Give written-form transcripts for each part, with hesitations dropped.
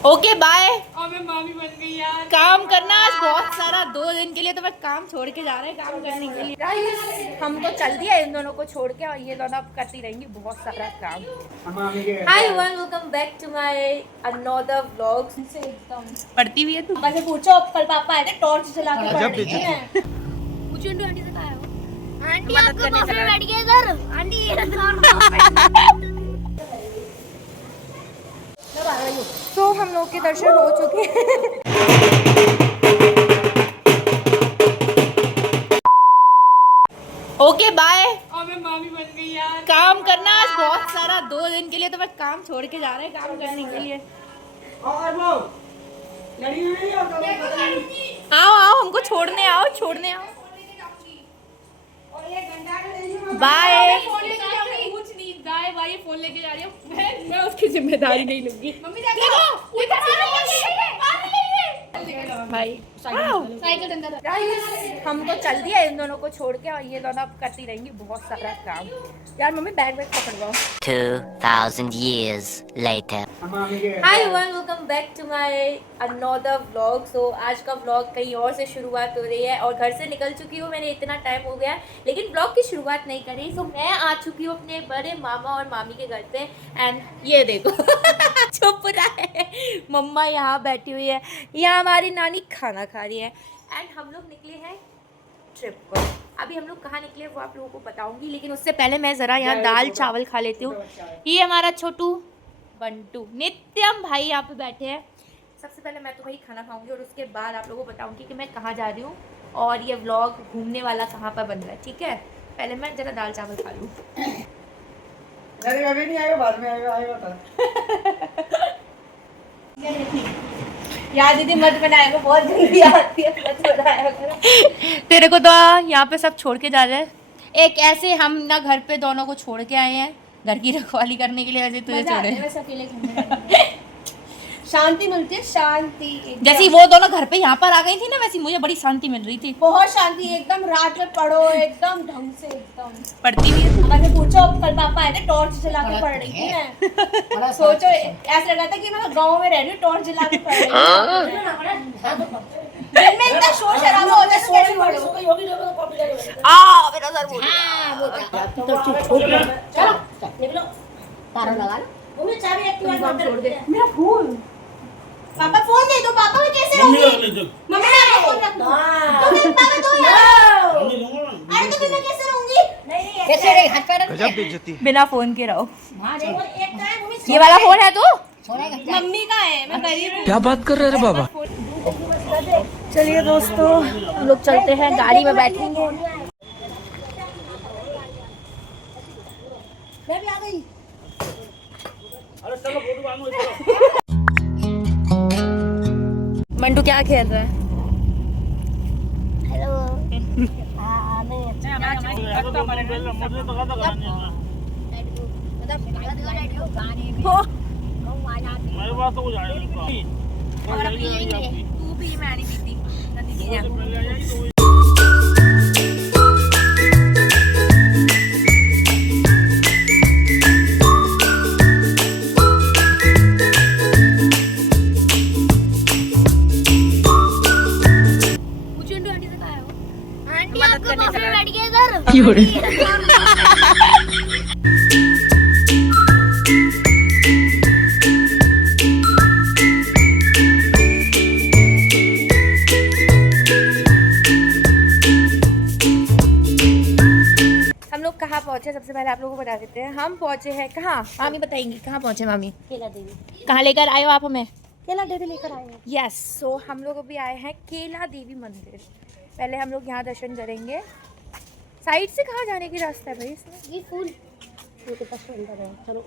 Okay bye. और मैं मामी बन गई यार। काम करना आज बहुत सारा, 2 दिन के लिए तो मैं काम छोड़ के जा रहे हैं काम करने के लिए। गाइस हम तो चल दिया इन दोनों को छोड़ के, और ये दोनों अब करती रहेंगी बहुत सारा काम। Hi everyone, welcome back to my another vlog. पढ़ती भी है तू? पापा से पूछो, कल पापा आए थे टॉर्च जला के पढ़ रही थी। पूछो इंटू आंटी से कहा हो? आंटी मदद आपका करने बफे चला। बैठ गया इधर। आंटी ये रहा। तो हम लोग के दर्शन हो चुके हैं। Okay bye. और मैं मामी बन गई यार। काम करना आज बहुत सारा, 2 दिन के लिए तो मैं काम छोड़ के जा रहे हैं काम करने के लिए। और वो आओ आओ, हमको छोड़ने आओ, छोड़ने आओ। बाय। कुछ नहीं, दाएं बाएं फोन लेके जा रही हूँ। मैं उसकी जिम्मेदारी नहीं लूंगी। मम्मी भाई साइकिल अंदर। हम तो चल दिया इन दोनों को छोड़ के, और ये दोनों अब करती रहेंगी बहुत सारा काम। यार मम्मी बैग पकड़वाओ। 2000 years later. Hi everyone, welcome back to my another vlog. So आज का व्लॉग कहीं और से शुरुआत हो रही है, और घर से निकल चुकी हूँ। मैंने इतना टाइम हो गया लेकिन व्लॉग की शुरुआत नहीं करी। सो मैं आ चुकी हूँ अपने बड़े मामा और मामी के घर पे। एंड ये देखो चुप रहा है, मम्मा यहाँ बैठी हुई है, यहाँ हमारी नानी खाना खा रही है। एंड हम लोग निकले हैं ट्रिप पर। अभी हम लोग कहाँ निकले वो आप लोगों को बताऊंगी, लेकिन उससे पहले मैं ज़रा यहाँ दाल चावल खा लेती हूँ। ये हमारा छोटू बंटू, नित्यम भाई यहाँ पे बैठे हैं। सबसे पहले मैं तो वही खाना खाऊंगी, और उसके बाद आप लोगों को बताऊंगी कि मैं कहाँ जा रही हूँ और ये व्लॉग घूमने वाला कहाँ पर बन रहा है। ठीक है, पहले मैं ज़रा दाल चावल खा लूँ। अभी नहीं आएगा, बाद में आएगा। यार दीदी मत बनाएगा, बहुत जल्दी आती है, मत बनाया करो। तेरे को तो यहाँ पे सब छोड़ के जा रहे हैं। एक ऐसे हम ना घर पे दोनों को छोड़ के आए हैं घर की रखवाली करने के लिए, वैसे तुझे छोड़े। शांति मिलती है, शांति। जैसे वो दोनों घर पे यहाँ पर आ गई थी ना, वैसे मुझे बड़ी शांति मिल रही थी। बहुत शांति, एकदम रात में पढ़ो, एकदम ढंग से, एकदम। पढ़ती भी है तू? पापा से पूछो, कल पापा आए थे टॉर्च जला के पढ़ रही थी मैं। सोचो ऐसा लगा था कि मैं गांव में रह रही हूँ, टॉर्च जला के पढ़ रही हूँ। दिन में इतना शोर शराबा होता है, कैसे पढ़ो? मेरा सर बोल मेरा फोन। पापा फोन दे दो, पापा मैं कैसे रहूंगी? मम्मी मैं फोन रख दूं। तो फिर पापा दो यार। अरे तो फिर मैं कैसे रहूंगी? नहीं कैसे रही, हाथ पैर गजब बेइज्जती। बिना फोन के रहो। देखो एक तो है मम्मी, ये वाला फोन है तू? मम्मी का है, मैं गरीब हूँ। क्या बात कर रहे रे बाबा? चलिए दोस्तों, हम लोग चलते हैं, गाड़ी में बैठेंगे। मैं भी आ गई। मंटू क्या खेल रहा है? हेलो। तू भी, मैं नहीं पीती। पूछो इंटू आंटी से कहा हो? आंटी मदद आपका करने बफे चला। बैठ गया इधर। हम लोग कहाँ पहुँचे, सबसे पहले आप लोगों को बता देते हैं। हम पहुँचे हैं कहाँ, मामी बताएंगी कहाँ पहुँचे। मामी केला देवी। कहाँ लेकर आए हो आप हमें? केला देवी लेकर आए हैं। यस, सो हम लोग अभी आए हैं केला देवी मंदिर। पहले हम लोग यहाँ दर्शन करेंगे। साइड से कहाँ जाने की रास्ता है भाई इसमें? ये फूल के पास अंदर है, चलो।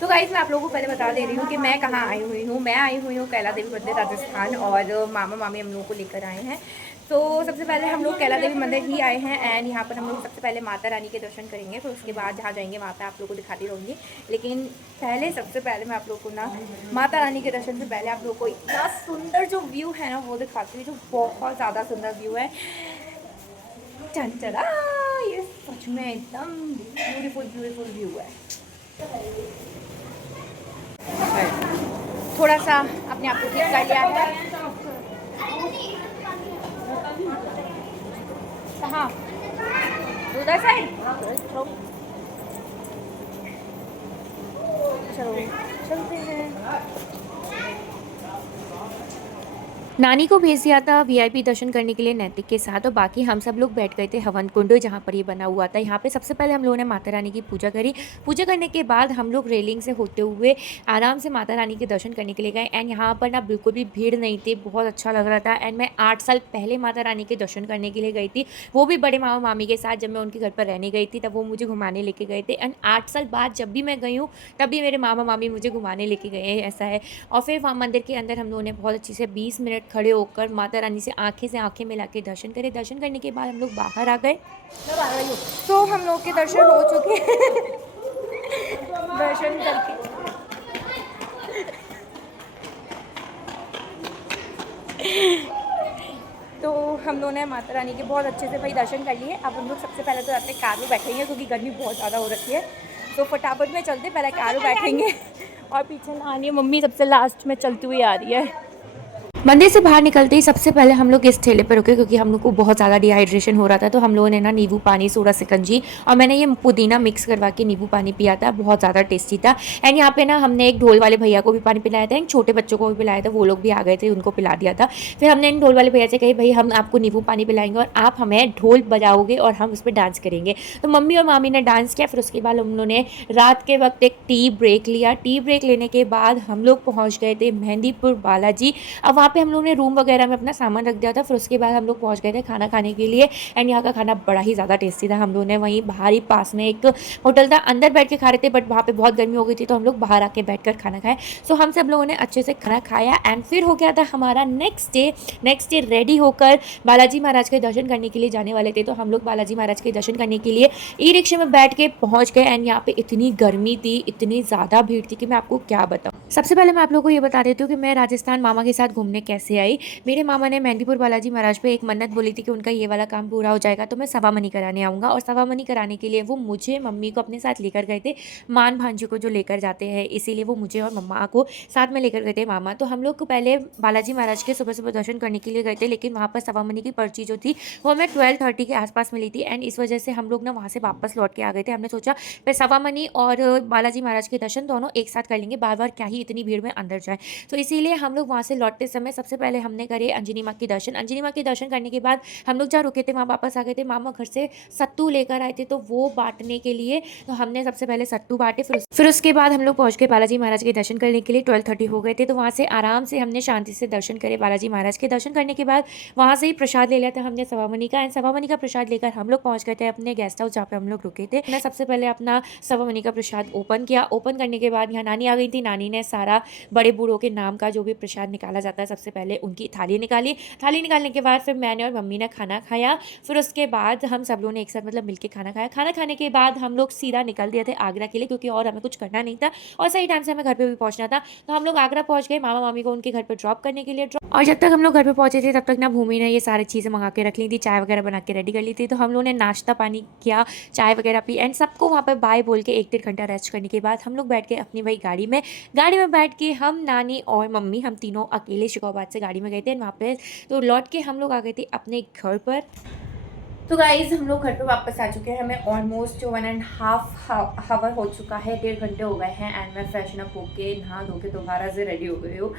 तो गाइस मैं आप लोगों को पहले बता दे रही हूँ कि मैं कहाँ आई हुई हूँ। मैं आई हुई हूँ कैला देवी मंदिर राजस्थान, और मामा मामी हम लोगों को लेकर आए हैं। तो सबसे पहले हम लोग कैला देवी मंदिर ही आए हैं, एंड यहाँ पर हम लोग सबसे पहले माता रानी के दर्शन करेंगे। फिर उसके बाद जहाँ जाएंगे वहाँ पे आप लोगों को दिखाती रहूँगी। लेकिन पहले सबसे पहले मैं आप लोगों को ना माता रानी के दर्शन से पहले आप लोगों को इतना सुंदर जो व्यू है ना वो दिखाती हूँ, जो बहुत ज़्यादा सुंदर व्यू है। चंचला, ये सच में एकदम ब्यूटीफुल व्यू है। थोड़ा सा अपने आप को ठीक कर लिया है। कहाँ? उधर साइड? चलो चलते हैं। नानी को भेज दिया था वीआईपी दर्शन करने के लिए नैतिक के साथ, और बाकी हम सब लोग बैठ गए थे हवन कुंड जहाँ पर ये बना हुआ था। यहाँ पे सबसे पहले हम लोगों ने माता रानी की पूजा करी। पूजा करने के बाद हम लोग रेलिंग से होते हुए आराम से माता रानी के दर्शन करने के लिए गए। एंड यहाँ पर ना बिल्कुल भी भीड़ नहीं थी, बहुत अच्छा लग रहा था। एंड मैं 8 साल पहले माता रानी के दर्शन करने के लिए गई थी, वो भी बड़े मामा मामी के साथ। जब मैं उनके घर पर रहने गई थी तब वो मुझे घुमाने लेके गए थे। एंड 8 साल बाद जब भी मैं गई हूँ तब भी मेरे मामा मामी मुझे घुमाने लेके गए हैं, ऐसा है। और फिर वहाँ मंदिर के अंदर हम लोगों ने बहुत अच्छी से 20 मिनट खड़े होकर माता रानी से आंखें मिला के दर्शन करे। दर्शन करने के बाद हम लोग बाहर आ गए। तो हम लोग के दर्शन हो चुके हैं। दर्शन करके तो हम लोगों ने माता रानी के बहुत अच्छे से भाई दर्शन कर लिए। अब हम लोग सबसे पहले तो अपने कार में बैठेंगे क्योंकि गर्मी बहुत ज़्यादा हो रखी है। तो फटाफट में चलते, पहले कार में बैठेंगे। और पीछे नानी मम्मी सबसे लास्ट में चलती हुई आ रही है। मंदिर से बाहर निकलते ही सबसे पहले हम लोग इस ठेले पर रुके क्योंकि हम लोग को बहुत ज़्यादा डिहाइड्रेशन हो रहा था। तो हम लोगों ने ना नींबू पानी, सोडा सिकंजी और मैंने ये पुदीना मिक्स करवा के नींबू पानी पिया था, बहुत ज़्यादा टेस्टी था। एंड यहाँ पे ना हमने एक ढोल वाले भैया को भी पानी पिलाया था, एंड छोटे बच्चों को भी पिलाया था, वो लोग भी आ गए थे, उनको पिला दिया था। फिर हमने इन ढोल वाले भैया से कही, भाई हम आपको नींबू पानी पिलाएंगे और आप हमें ढोल बजाओगे और हम उस पर डांस करेंगे। तो मम्मी और मामी ने डांस किया। फिर उसके बाद हम लोगों ने रात के वक्त एक टी ब्रेक लिया। टी ब्रेक लेने के बाद हम लोग पहुँच गए थे मेहंदीपुर बालाजी। अब वहाँ पर हम लोग ने रूम वगैरह में अपना सामान रख दिया था। फिर उसके बाद हम लोग पहुंच गए थे खाना खाने के लिए। एंड यहाँ का खाना बड़ा ही ज़्यादा टेस्टी था। हम लोगों ने वहीं बाहर ही पास में एक होटल था, अंदर बैठ के खा रहे थे, बट वहाँ पे बहुत गर्मी हो गई थी तो हम लोग बाहर आके बैठकर खाना खाए। सो हम सब लोगों ने अच्छे से खाना खाया। एंड फिर हो गया था हमारा नेक्स्ट डे रेडी होकर बालाजी महाराज के दर्शन करने के लिए जाने वाले थे। तो हम लोग बालाजी महाराज के दर्शन करने के लिए ई रिक्शा में बैठ के पहुँच गए। एंड यहाँ पे इतनी गर्मी थी, इतनी ज़्यादा भीड़ थी कि मैं आपको क्या बताऊँ। सबसे पहले मैं आप लोगों को ये बता देती हूँ कि मैं राजस्थान मामा के साथ घूमने कैसे आई। मेरे मामा ने मेहंदीपुर बालाजी महाराज पे एक मन्नत बोली थी कि उनका ये वाला काम पूरा हो जाएगा तो मैं सवामनी कराने आऊँगा। और सवामनी कराने के लिए वो मुझे, मम्मी को अपने साथ लेकर गए थे। मान भांजी को जो लेकर जाते हैं, इसीलिए वो मुझे और मम्मा को साथ में लेकर गए थे मामा। तो हम लोग को पहले बालाजी महाराज के सुबह सुबह दर्शन करने के लिए गए थे, लेकिन वहाँ पर सवामनी की पर्ची जो थी वो हमें 12:30 के आसपास मिली थी। एंड इस वजह से हम लोग ना वहाँ से वापस लौट के आ गए थे। हमने सोचा फिर सवामनी और बालाजी महाराज के दर्शन दोनों एक साथ कर लेंगे, बार बार क्या ही इतनी भीड़ में अंदर जाए। तो इसीलिए हम लोग वहाँ से लौटते समय सबसे पहले हमने करे अंजनी माँ के दर्शन। अंजनी माँ के दर्शन करने के बाद हम लोग जहाँ रुके थे वहाँ वापस आ गए थे। मामा घर से सत्तू लेकर आए थे तो वो बांटने के लिए तो हमने सबसे पहले सत्तू बांटे। फिर उसके बाद हम लोग पहुँच गए बालाजी महाराज के दर्शन करने के लिए। 12:30 हो गए थे तो वहाँ से आराम से हमने शांति से दर्शन करे। बालाजी महाराज के दर्शन करने के बाद वहाँ से ही प्रसाद ले लिया था हमने सवामनी का। एंड सवामनी का प्रसाद लेकर हम लोग पहुँच गए थे अपने गेस्ट हाउस जहाँ पे हम लोग रुके थे। मैं सबसे पहले अपना सवामनी का प्रसाद ओपन किया। ओपन करने के बाद यहाँ नानी आ गई थी। नानी ने सारा बड़े बूढ़ों के नाम का जो भी प्रसाद निकाला जाता है सबसे पहले उनकी थाली निकाली। थाली निकालने के बाद फिर मैंने और मम्मी ने खाना खाया। फिर उसके बाद हम सब लोगों ने एक साथ मतलब मिलके खाना खाया। खाना खाने के बाद हम लोग सीधा निकल दिए थे आगरा के लिए क्योंकि और हमें कुछ करना नहीं था और सही टाइम से हमें घर पे भी पहुंचना था। तो हम लोग आगरा पहुंच गए मामा मामी को उनके घर पर ड्रॉप करने के लिए। और जब तक हम लोग घर पे पहुंचे थे तब तक ना भूमि ने ये सारी चीज़ें मंगा के रख ली थी, चाय वगैरह बना के रेडी कर ली थी। तो हम लोगों ने नाश्ता पानी किया, चाय वगैरह पी। एंड सबको वहाँ पर बाय बोल के 1-1.5 घंटा रेस्ट करने के बाद हम लोग बैठ के अपनी वही गाड़ी में बैठ के हम, नानी और मम्मी, हम तीनों अकेले शिकोबाद से गाड़ी में गए थे। वहाँ पे तो लौट के हम लोग आ गए थे अपने घर पर। तो गाइज़ हम लोग घर पे वापस आ चुके हैं। हमें ऑलमोस्ट 1.5 आवर हो चुका है, 1.5 घंटे हो गए हैं। एंड मैं फ्रेशन अप होके नहा धो के दोबारा से रेडी हो गई हूँ।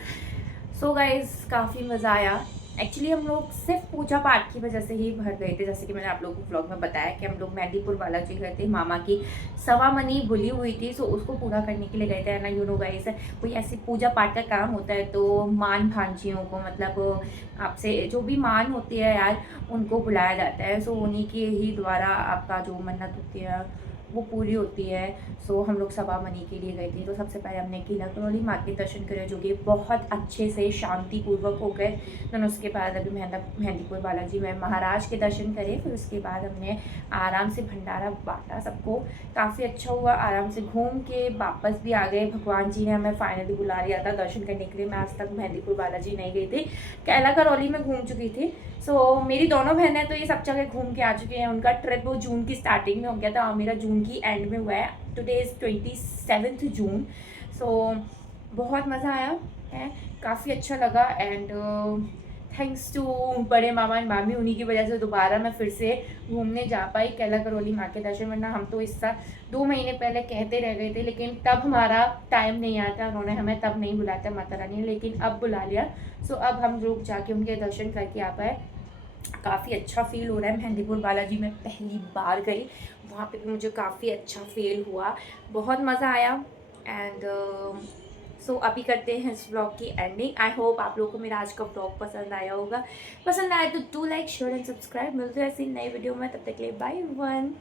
सो गाइज़ काफ़ी मज़ा आया। एक्चुअली हम लोग सिर्फ पूजा पाठ की वजह से ही भर गए थे, जैसे कि मैंने आप लोगों को व्लॉग में बताया कि हम लोग मेहंदीपुर बालाजी गए थे। मामा की सवामनी भुली हुई थी सो उसको पूरा करने के लिए गए थे ना। यू नो गाइस, कोई ऐसी पूजा पाठ का काम होता है तो मान भांजियों को, मतलब आपसे जो भी मान होती है यार, उनको बुलाया जाता है। सो उन्हीं के ही द्वारा आपका जो मन्नत होती है वो पूरी होती है। सो हम लोग सवामनी के लिए गए थे। तो सबसे पहले हमने किला करौली माँ के दर्शन करे जो कि बहुत अच्छे से शांतिपूर्वक हो गए। देन उसके बाद अभी मेहंदीपुर बालाजी में महाराज के दर्शन करे। फिर उसके बाद हमने आराम से भंडारा बांटा सबको, काफ़ी अच्छा हुआ। आराम से घूम के वापस भी आ गए। भगवान जी ने हमें फाइनली बुला लिया था दर्शन करने के लिए। मैं आज तक मेहंदीपुर बालाजी नहीं गई थी, कैला करौली में घूम चुकी थी। सो मेरी दोनों बहनें तो ये सब जगह घूम के आ चुकी हैं। उनका ट्रिप वो जून की स्टार्टिंग में हो गया था और मेरा जून की एंड में हुआ है। टुडे इज़ 27 जून। सो बहुत मज़ा आया है, काफ़ी अच्छा लगा एंड थैंक्स टू बड़े मामा एंड मामी, उन्हीं की वजह से दोबारा मैं फिर से घूमने जा पाई कैला करौली माँ के दर्शन। वरना हम तो इस साल 2 महीने पहले कहते रह गए थे, लेकिन तब हमारा टाइम नहीं आता, उन्होंने हमें तब नहीं बुलाया था माता रानी ने, लेकिन अब बुला लिया। सो अब हम लोग जाके उनके दर्शन करके आ पाए। काफ़ी अच्छा फील हो रहा है। मेहंदीपुर बालाजी में पहली बार गई, वहाँ पे भी मुझे काफ़ी अच्छा फील हुआ, बहुत मज़ा आया एंड सो अभी करते हैं इस व्लॉग की एंडिंग। आई होप आप लोगों को मेरा आज का व्लॉग पसंद आया होगा। पसंद आया तो do like share and subscribe. मिलते हैं ऐसी नई वीडियो में, तब तक के लिए बाय एवरीवन।